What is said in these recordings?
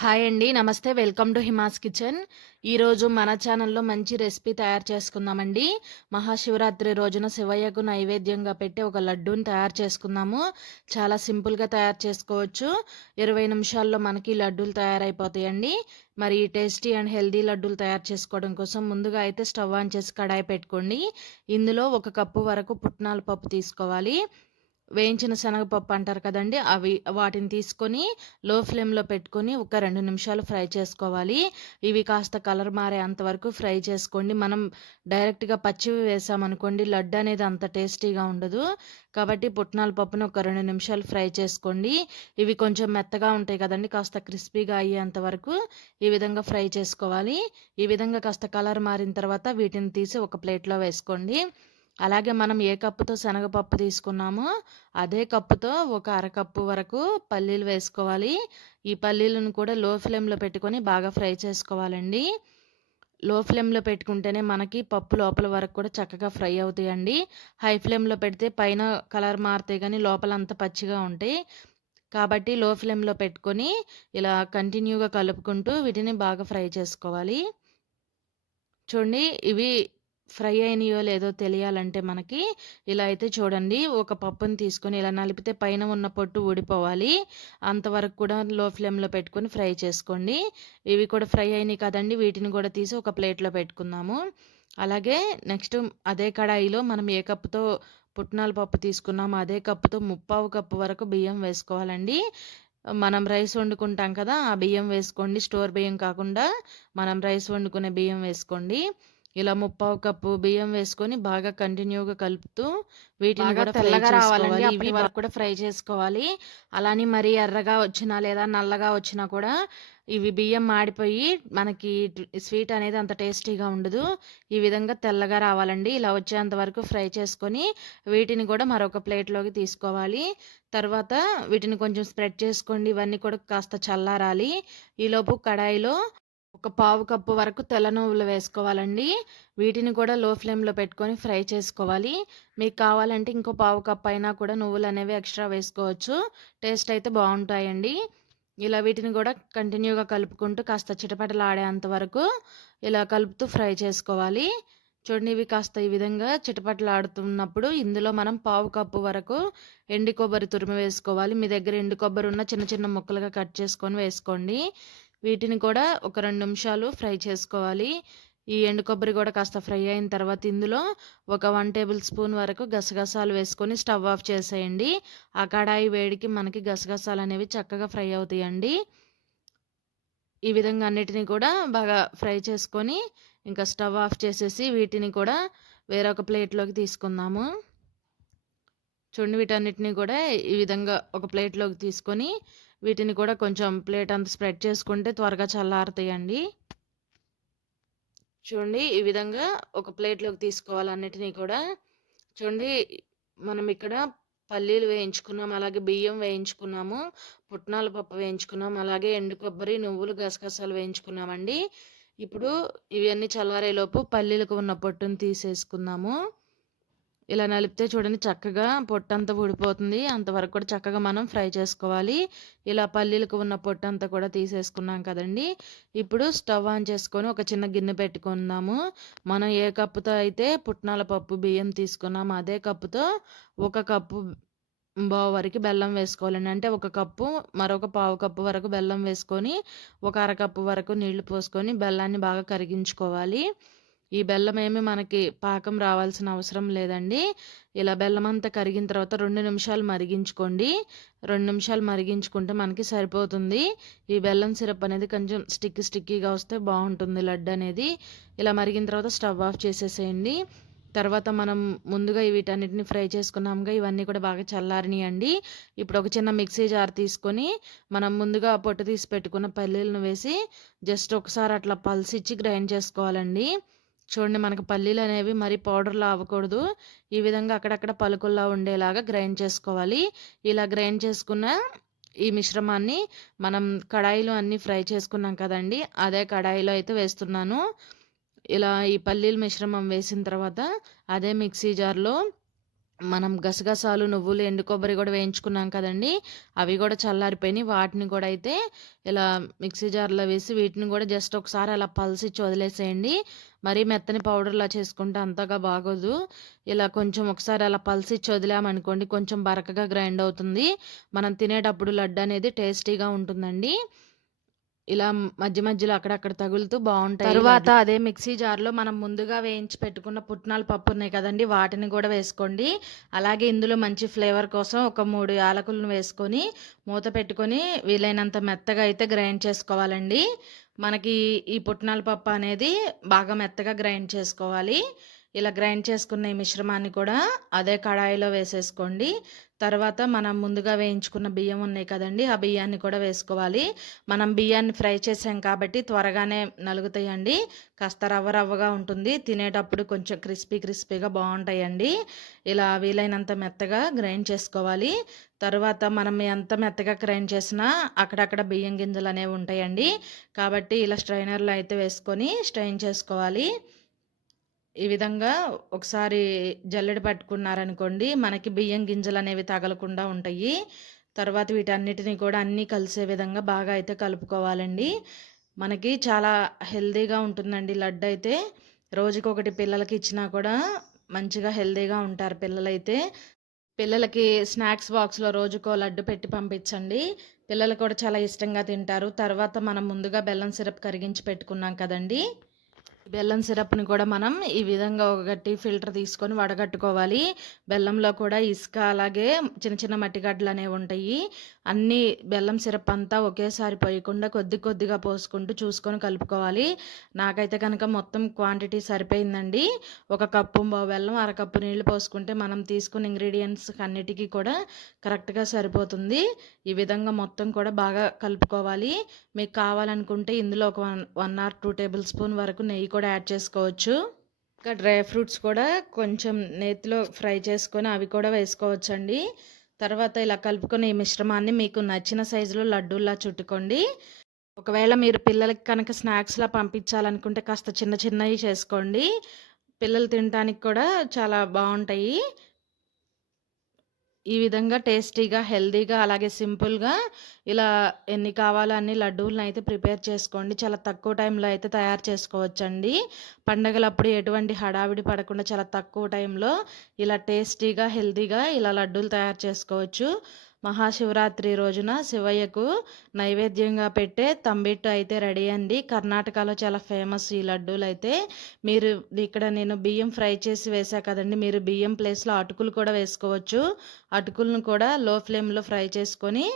Hi అండి. నమస్తే. Welcome to Hima's Kitchen. ఈరోజు మన ఛానల్‌లో మంచి రెసిపీ తయారు చేసుకుందామండి. మహాశివరాత్రి రోజున శివయ్యకు నైవేద్యంగా పెట్టి ఒక లడ్డూని తయారు చేసుకుందాము. చాలా సింపుల్‌గా తయారు చేసుకోవచ్చు. 20 నిమిషాల్లో మనకి లడ్డూలు తయారైపోతాయండి. మరి టేస్టీ అండ్ హెల్దీ లడ్డూలు తయారు చేసుకోవడం కోసం ముందుగా అయితే స్టవ్ ఆన్ చేసి కడాయి పెట్టుకోండి. ఇందులో ఒక కప్పు వరకు పుట్నాల పప్పు తీసుకోవాలి. వేయించిన శనగపప్పు అంటారు కదండీ! అవి వాటిని తీసుకొని లో ఫ్లేమ్‌లో పెట్టుకొని ఒక రెండు నిమిషాలు ఫ్రై చేసుకోవాలి. ఇవి కాస్త కలర్ మారేంత వరకు ఫ్రై చేసుకోండి. మనం డైరెక్ట్‌గా పచ్చివి వేసామనుకోండి లడ్డు అనేది అంత టేస్టీగా ఉండదు. కాబట్టి పుట్నాల పప్పును ఒక రెండు నిమిషాలు ఫ్రై చేసుకోండి. ఇవి కొంచెం మెత్తగా ఉంటాయి కదండీ! కాస్త క్రిస్పీగా అయ్యేంత వరకు ఈ విధంగా ఫ్రై చేసుకోవాలి. ఈ విధంగా కాస్త కలర్ మారిన తర్వాత వీటిని తీసి ఒక ప్లేట్‌లో వేసుకోండి. అలాగే మనం ఏ కప్పుతో శనగపప్పు తీసుకున్నామో అదే కప్పుతో ఒక అరకప్పు వరకు పల్లీలు వేసుకోవాలి. ఈ పల్లీలను కూడా లో ఫ్లేమ్‌లో పెట్టుకొని బాగా ఫ్రై చేసుకోవాలండి. లో ఫ్లేమ్‌లో పెట్టుకుంటేనే మనకి పప్పు లోపల వరకు కూడా చక్కగా ఫ్రై అవుతాయండి. హై ఫ్లేమ్‌లో పెడితే పైన కలర్ మారుతాయి గానీ లోపలంతా పచ్చిగా ఉంటాయి. కాబట్టి లో ఫ్లేమ్‌లో పెట్టుకొని ఇలా కంటిన్యూగా కలుపుకుంటూ వీటిని బాగా ఫ్రై చేసుకోవాలి. చూడండి ఇవి ఫ్రై అయినాయో లేదో తెలియాలంటే మనకి ఇలా అయితే చూడండి ఒక పప్పుని తీసుకొని ఇలా నలిపితే పైన ఉన్న పొట్టు ఊడిపోవాలి. అంతవరకు కూడా లో ఫ్లేమ్‌లో పెట్టుకొని ఫ్రై చేసుకోండి. ఇవి కూడా ఫ్రై అయినాయి కదండీ! వీటిని కూడా తీసి ఒక ప్లేట్‌లో పెట్టుకుందాము. అలాగే నెక్స్ట్ అదే కడాయిలో మనం ఏ కప్పుతో పుట్నాల పప్పు తీసుకున్నామో అదే కప్పుతో ముప్పావు కప్పు వరకు బియ్యం వేసుకోవాలండి. మనం రైస్ వండుకుంటాం కదా! ఆ బియ్యం వేసుకోండి. స్టోర్ బియ్యం కాకుండా మనం రైస్ వండుకునే బియ్యం వేసుకోండి. ఇలా ముప్పావు కప్పు బియ్యం వేసుకొని బాగా కంటిన్యూగా కలుపుతూ వీటిని కూడా తెల్లగా రావాలండి. ఇవి వరకు కూడా ఫ్రై చేసుకోవాలి. అలా అని మరీ ఎర్రగా వచ్చినా లేదా నల్లగా వచ్చినా కూడా ఇవి బియ్యం మాడిపోయి మనకి స్వీట్ అనేది అంత టేస్టీగా ఉండదు. ఈ విధంగా తెల్లగా రావాలండి. ఇలా వచ్చేంత వరకు ఫ్రై చేసుకొని వీటిని కూడా మరొక ప్లేట్‌లోకి తీసుకోవాలి. తర్వాత వీటిని కొంచెం స్ప్రెడ్ చేసుకోండి. ఇవన్నీ కూడా కాస్త చల్లారాలి. ఈలోపు కడాయిలో ఒక పావు కప్పు వరకు తెల్ల నువ్వులు వేసుకోవాలండి. వీటిని కూడా లో ఫ్లేమ్‌లో పెట్టుకొని ఫ్రై చేసుకోవాలి. మీకు కావాలంటే ఇంకో పావు కప్పు అయినా కూడా నువ్వులు అనేవి ఎక్స్‌ట్రా వేసుకోవచ్చు. టేస్ట్ అయితే బాగుంటాయండి ఇలా వీటిని కూడా కంటిన్యూగా కలుపుకుంటూ కాస్త చిటపటలాడేంత వరకు ఇలా కలుపుతూ ఫ్రై చేసుకోవాలి. చూడండి ఇవి కాస్త ఈ విధంగా చిటపటలాడుతున్నప్పుడు ఇందులో మనం పావు కప్పు వరకు ఎండి కొబ్బరి తురిమి వేసుకోవాలి. మీ దగ్గర ఎండు కొబ్బరి ఉన్న చిన్న చిన్న ముక్కలుగా కట్ చేసుకొని వేసుకోండి. వీటిని కూడా ఒక రెండు నిమిషాలు ఫ్రై చేసుకోవాలి. ఈ ఎండు కొబ్బరి కూడా కాస్త ఫ్రై అయిన తర్వాత ఇందులో ఒక వన్ టేబుల్ స్పూన్ వరకు గసగసాలు వేసుకొని స్టవ్ ఆఫ్ చేసేయండి. ఆ కడాయి వేడికి మనకి గసగసాలు అనేవి చక్కగా ఫ్రై అవుతాయండి. ఈ విధంగా అన్నిటిని కూడా బాగా ఫ్రై చేసుకొని ఇంకా స్టవ్ ఆఫ్ చేసేసి వీటిని కూడా వేరొక ప్లేట్‌లోకి తీసుకుందాము. చూడండి వీటన్నిటిని కూడా ఈ విధంగా ఒక ప్లేట్‌లోకి తీసుకొని వీటిని కూడా కొంచెం ప్లేట్ అంత స్ప్రెడ్ చేసుకుంటే త్వరగా చల్లారుతాయండి. చూడండి ఈ విధంగా ఒక ప్లేట్‌లోకి తీసుకోవాలి అన్నిటిని కూడా. చూడండి మనం ఇక్కడ పల్లీలు వేయించుకున్నాం. అలాగే బియ్యం వేయించుకున్నాము. పుట్నాల పప్పు వేయించుకున్నాం. అలాగే ఎండు కొబ్బరి, నువ్వులు, గసగసాలు వేయించుకున్నామండి. ఇప్పుడు ఇవన్నీ చల్లారేలోపు పల్లీలకు ఉన్న పొట్టును తీసేసుకుందాము. ఇలా నలిపితే చూడండి చక్కగా పొట్టంతా ఊడిపోతుంది. అంతవరకు కూడా చక్కగా మనం ఫ్రై చేసుకోవాలి. ఇలా పల్లీలకు ఉన్న పొట్టంతా కూడా తీసేసుకున్నాం కదండీ! ఇప్పుడు స్టవ్ ఆన్ చేసుకొని ఒక చిన్న గిన్నె పెట్టుకుందాము. మనం ఏ కప్పుతో అయితే పుట్నాల పప్పు, బియ్యం తీసుకున్నామో అదే కప్పుతో ఒక కప్పు బావు వరకు బెల్లం వేసుకోవాలండి. అంటే ఒక కప్పు మరొక పావు కప్పు వరకు బెల్లం వేసుకొని ఒక అరకప్పు వరకు నీళ్ళు పోసుకొని బెల్లాన్ని బాగా కరిగించుకోవాలి. ఈ బెల్లం ఏమి మనకి పాకం రావాల్సిన అవసరం లేదండి. ఇలా బెల్లం అంతా కరిగిన తర్వాత రెండు నిమిషాలు మరిగించుకోండి. రెండు నిమిషాలు మరిగించుకుంటే మనకి సరిపోతుంది. ఈ బెల్లం సిరప్ అనేది కొంచెం స్టిక్ స్టిక్కీగా వస్తే బాగుంటుంది లడ్డు అనేది. ఇలా మరిగిన తర్వాత స్టవ్ ఆఫ్ చేసేసేయండి. తర్వాత మనం ముందుగా వీటన్నిటిని ఫ్రై చేసుకున్నాముగా ఇవన్నీ కూడా బాగా చల్లారినాయండి. ఇప్పుడు ఒక చిన్న మిక్సీ జార్ తీసుకొని మనం ముందుగా పొట్టు తీసి పెట్టుకున్న పల్లీలను వేసి జస్ట్ ఒకసారి అట్లా పల్స్ ఇచ్చి గ్రైండ్ చేసుకోవాలండి. చూడండి మనకు పల్లీలు అనేవి మరి పౌడర్‌లా అవ్వకూడదు. ఈ విధంగా అక్కడక్కడ పలుకుల్లా ఉండేలాగా గ్రైండ్ చేసుకోవాలి. ఇలా గ్రైండ్ చేసుకున్న ఈ మిశ్రమాన్ని మనం కడాయిలో అన్నీ ఫ్రై చేసుకున్నాం కదండీ! అదే కడాయిలో అయితే వేస్తున్నాను. ఇలా ఈ పల్లీల మిశ్రమం వేసిన తర్వాత అదే మిక్సీ జార్‌లో మనం గసగసాలు, నువ్వులు, ఎండు కొబ్బరి కూడా వేయించుకున్నాం కదండీ! అవి కూడా చల్లారిపోయినాయి వాటిని కూడా అయితే ఇలా మిక్సీ జార్‌లో వేసి వీటిని కూడా జస్ట్ ఒకసారి అలా పల్సిచ్చి వదిలేసేయండి. మరీ మెత్తని పౌడర్‌లా చేసుకుంటే అంతగా బాగోదు. ఇలా కొంచెం ఒకసారి అలా పల్సిచ్చి వదిలామనుకోండి కొంచెం బరకగా గ్రైండ్ అవుతుంది. మనం తినేటప్పుడు లడ్డు అనేది టేస్టీగా ఉంటుందండి. ఇలా మధ్య మధ్యలో అక్కడక్కడ తగులుతూ బావుంటాయి. తరువాత అదే మిక్సీ జార్‌లో మనం ముందుగా వేయించి పెట్టుకున్న పుట్నాల పప్పు ఉన్నాయి కదండీ! వాటిని గూడా వేసుకోండి. అలాగే ఇందులో మంచి ఫ్లేవర్ కోసం ఒక 3 యాలకులను వేసుకొని, మూత పెట్టుకొని వీలైనంత మెత్తగా అయితే గ్రైండ్ చేసుకోవాలండి. మనకి ఈ పుట్నాల పప్పు అనేది బాగా మెత్తగా గ్రైండ్ చేసుకోవాలి. ఇలా గ్రైండ్ చేసుకున్న ఈ మిశ్రమాన్ని కూడా అదే కడాయిలో వేసేసుకోండి. తర్వాత మనం ముందుగా వేయించుకున్న బియ్యం ఉన్నాయి కదండి ఆ బియ్యాన్ని కూడా వేసుకోవాలి. మనం బియ్యాన్ని ఫ్రై చేసాం కాబట్టి త్వరగానే నలుగుతాయండి. కాస్త రవ్వ రవ్వగా ఉంటుంది. తినేటప్పుడు కొంచెం క్రిస్పీ క్రిస్పీగా బాగుంటాయండి ఇలా వీలైనంత మెత్తగా గ్రైండ్ చేసుకోవాలి. తర్వాత మనం ఎంత మెత్తగా గ్రైండ్ చేసినా అక్కడక్కడ బియ్యం గింజలు అనేవి ఉంటాయండి. కాబట్టి ఇలా స్ట్రైనర్‌లో అయితే వేసుకొని స్ట్రైన్ చేసుకోవాలి. ఈ విధంగా ఒకసారి జల్లెడ పట్టుకున్నారనుకోండి మనకి బియ్యం గింజలు అనేవి తగలకుండా ఉంటాయి. తర్వాత వీటన్నిటిని కూడా అన్నీ కలిసే విధంగా బాగా అయితే కలుపుకోవాలండి. మనకి చాలా హెల్దీగా ఉంటుందండి లడ్డు అయితే రోజుకి రోజుకొకటి పిల్లలకి ఇచ్చినా కూడా మంచిగా హెల్తీగా ఉంటారు పిల్లలైతే. పిల్లలకి స్నాక్స్ బాక్స్‌లో రోజుకో లడ్డు పెట్టి పంపించండి. పిల్లలు కూడా చాలా ఇష్టంగా తింటారు. తర్వాత మనం ముందుగా బెల్లం సిరప్ కరిగించి పెట్టుకున్నాం కదండీ! బెల్లం సిరప్‌ని కూడా మనం ఈ విధంగా ఒక గట్టి ఫిల్టర్ తీసుకొని వడగట్టుకోవాలి. బెల్లంలో కూడా ఇసుక అలాగే చిన్న చిన్న మట్టి గడ్డలనేవి ఉంటాయి. అన్నీ బెల్లం సిరప్ అంతా ఒకేసారి పోయకుండా కొద్ది కొద్దిగా పోసుకుంటూ చూసుకొని కలుపుకోవాలి. నాకైతే కనుక మొత్తం క్వాంటిటీ సరిపోయిందండి. ఒక కప్పు బెల్లం, అరకప్పు నీళ్ళు పోసుకుంటే మనం తీసుకున్న ఇంగ్రీడియంట్స్ అన్నిటికీ కూడా కరెక్ట్‌గా సరిపోతుంది. ఈ విధంగా మొత్తం కూడా బాగా కలుపుకోవాలి. మీకు కావాలనుకుంటే ఇందులో ఒక one one or two tablespoon వరకు నెయ్యి కూడా యాడ్ చేసుకోవచ్చు. ఇంకా డ్రై ఫ్రూట్స్ కూడా కొంచెం నేతిలో ఫ్రై చేసుకొని అవి కూడా వేసుకోవచ్చండి. తర్వాత ఇలా కలుపుకున్న ఈ మిశ్రమాన్ని మీకు నచ్చిన సైజులో లడ్డూల్లా చుట్టుకోండి. ఒకవేళ మీరు పిల్లలకి కనుక స్నాక్స్‌లా పంపించాలనుకుంటే కాస్త చిన్న చిన్నవి చేసుకోండి. పిల్లలు తినటానికి కూడా చాలా బాగుంటాయి ఈ విధంగా టేస్టీగా, హెల్తీగా అలాగే సింపుల్‌గా ఇలా ఎన్ని కావాలో అన్ని లడ్డూలనైతే ప్రిపేర్ చేసుకోండి. చాలా తక్కువ టైంలో అయితే తయారు చేసుకోవచ్చండి. పండగలప్పుడు ఎటువంటి హడావిడి పడకుండా చాలా తక్కువ టైంలో ఇలా టేస్టీగా, హెల్తీగా ఇలా లడ్డూలు తయారు చేసుకోవచ్చు. మహాశివరాత్రి రోజున శివయ్యకు నైవేద్యంగా పెట్టే తంబిట్టు అయితే రెడీ అండి. కర్ణాటకలో చాలా ఫేమస్ ఈ లడ్డూలు అయితే మీరు ఇక్కడ నేను బియ్యం ఫ్రై చేసి వేసా కదండీ! మీరు బియ్యం ప్లేస్‌లో అటుకులు కూడా వేసుకోవచ్చు. అటుకులను కూడా లో ఫ్లేమ్‌లో ఫ్రై చేసుకొని,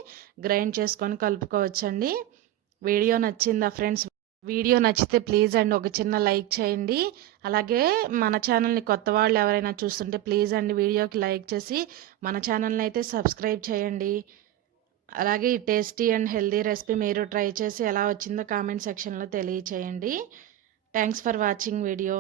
గ్రైండ్ చేసుకొని కలుపుకోవచ్చండి. వీడియో నచ్చిందా ఫ్రెండ్స్? వీడియో నచ్చితే ప్లీజ్ అండి ఒక చిన్న లైక్ చేయండి. అలాగే మన ఛానల్‌ని కొత్త వాళ్ళు ఎవరైనా చూస్తుంటే ప్లీజ్ అండి వీడియోకి లైక్ చేసి మన ఛానల్‌ని అయితే సబ్స్క్రైబ్ చేయండి. అలాగే ఈ టేస్టీ అండ్ హెల్దీ రెసిపీ మీరు ట్రై చేసి ఎలా వచ్చిందో కామెంట్ సెక్షన్‌లో తెలియచేయండి. Thanks for watching video.